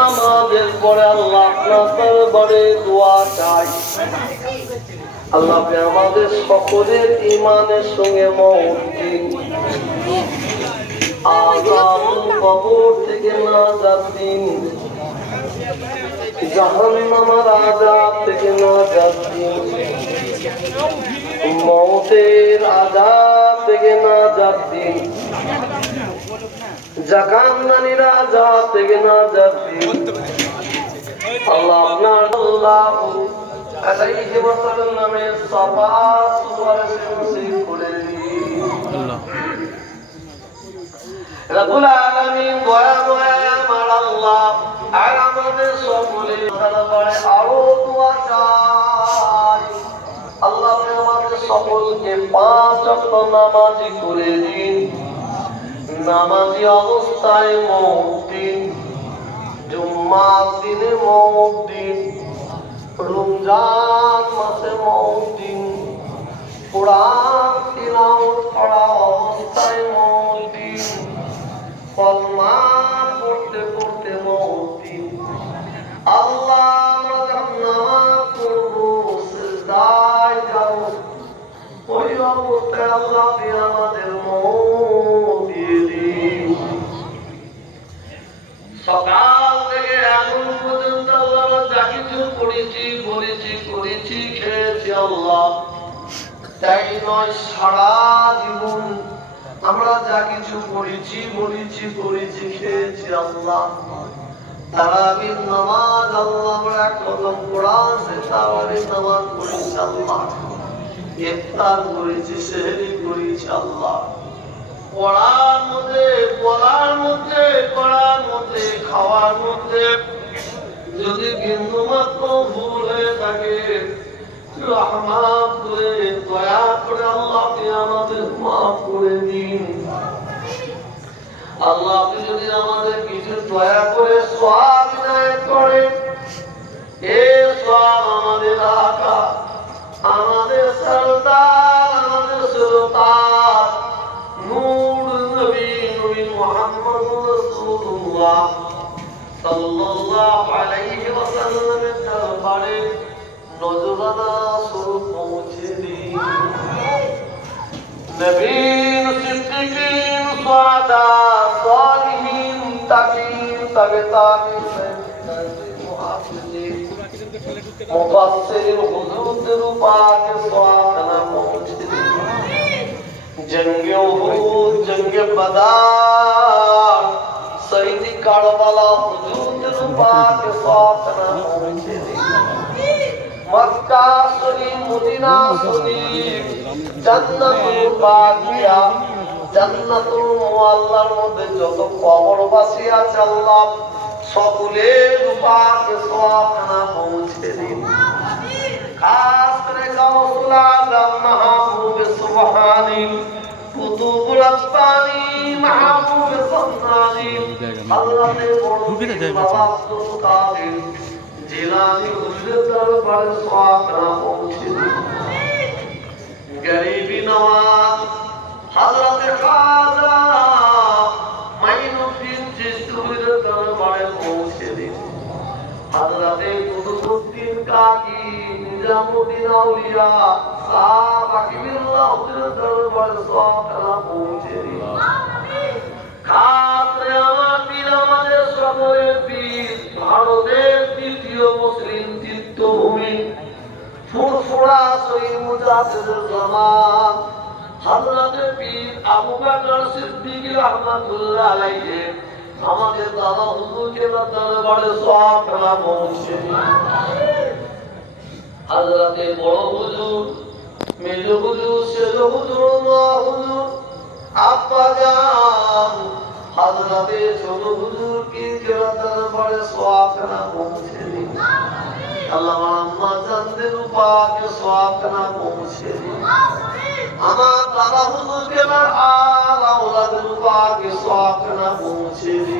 নামাজের পরে আল্লাহ আপনার দরবারে দোয়া চাই। আল্লাহ আমাদের সকলের ইমানের সঙ্গে মত দিন আজাব কবর থেকে না দিন। জাহান্নামার আজাব থেকে না দিন। মৌতের আজাব থেকে না দিন। না দিন। আল্লাহ আপনার আমার আল্লাহ আমাদের সকলকে পাঁচ নামাজি করে দিন। নামাজি অবস্থায় মত দিন জুম্মার দিনে মত দিন রমজান মাসে মত কোরআন তিলাওয়াত অবস্থায় কলমা পড়তে পড়তে আল্লাহ আমরা যখন নামাজ সিজদায় যাব। ওই অবস্থায় আল্লাহ সকাল থেকে এখন পর্যন্ত আল্লাহ যা কিছু করেছি বলেছি করেছি, খেয়েছি আল্লাহ। তাই নয়, সারা জীবন আমরা যা কিছু করেছি বলেছি করেছি, খেয়েছি আল্লাহ। তারাবির নামাজ আল্লাহ আমরা কদম পড়াছে তারাবির নামাজ পড়েছি আল্লাহ। ইফতার করেছি, সেহরি করেছি আল্লাহ। পড়ার পড়ার মধ্যে পড়ার মধ্যে, খাওয়ার মধ্যে। যদি বিন্দু মাত্র ভুল হয়ে থাকে দয়া করে আল্লাহ আপনি আমাদের করে দিন। আপনি যদি আমাদের কিছু দয়া করে সব রাসূলুল্লাহ সাল্লাল্লাহু আলাইহি ওয়াসাল্লামের দরবারে নজরানা স্বরূপ পৌঁছে দিন। নবীন, সিদ্দিকিন সাদা সালিহিন, তাকিন তবে তাবিন মুফাসসিরিন হুজুরদের জঙ্গে জঙ্গে বদার কারবালা, হুজুরদের পাকে পৌঁছে মক্কা শরীফ, মদিনা শরীফ, জান্নাতুল বাকিয়া, জান্নাতুল মুআল্লার মধ্যে যত কবরবাসী আছে আল্লাহ, সকলের পাকে সওয়াবখানা পৌঁছে দিন। খাস করে গাউসুল আজম মাহবুব সুবহানি কুতুবুল কাদের জিলানি হুজুরের দরবারে সওয়াবখানা পৌঁছে গরিবি নওয়াজ হযরতে খাজা মাইনুদ্দিন চিশতির দরবারে পৌঁছে দিন হযরতে কুতুবউদ্দিন কাকি নিজামুদ্দিন আউলিয়া আমাদের সকলের পীর ভারতের দ্বিতীয় মুসলিম তীর্থভূমি ফুরফুরা শহীদ পীর আবু বকর সিদ্দিক রহমাতুল্লাহ আমাদের দাদা হুজুরকে দরবারে করা পৌঁছে হযরতে বড় হুজুর মেজ হুজুর হুজুর মা হুজুর হযরতে ছোট হুজুর কি দরবারে সওয়াব করা পৌঁছে দিন আল্লাহ আম্মা জানদের পাকে সওয়াবখানা পৌঁছে দিন আমার দাদা হুজুরকে আর পৌঁছে দিন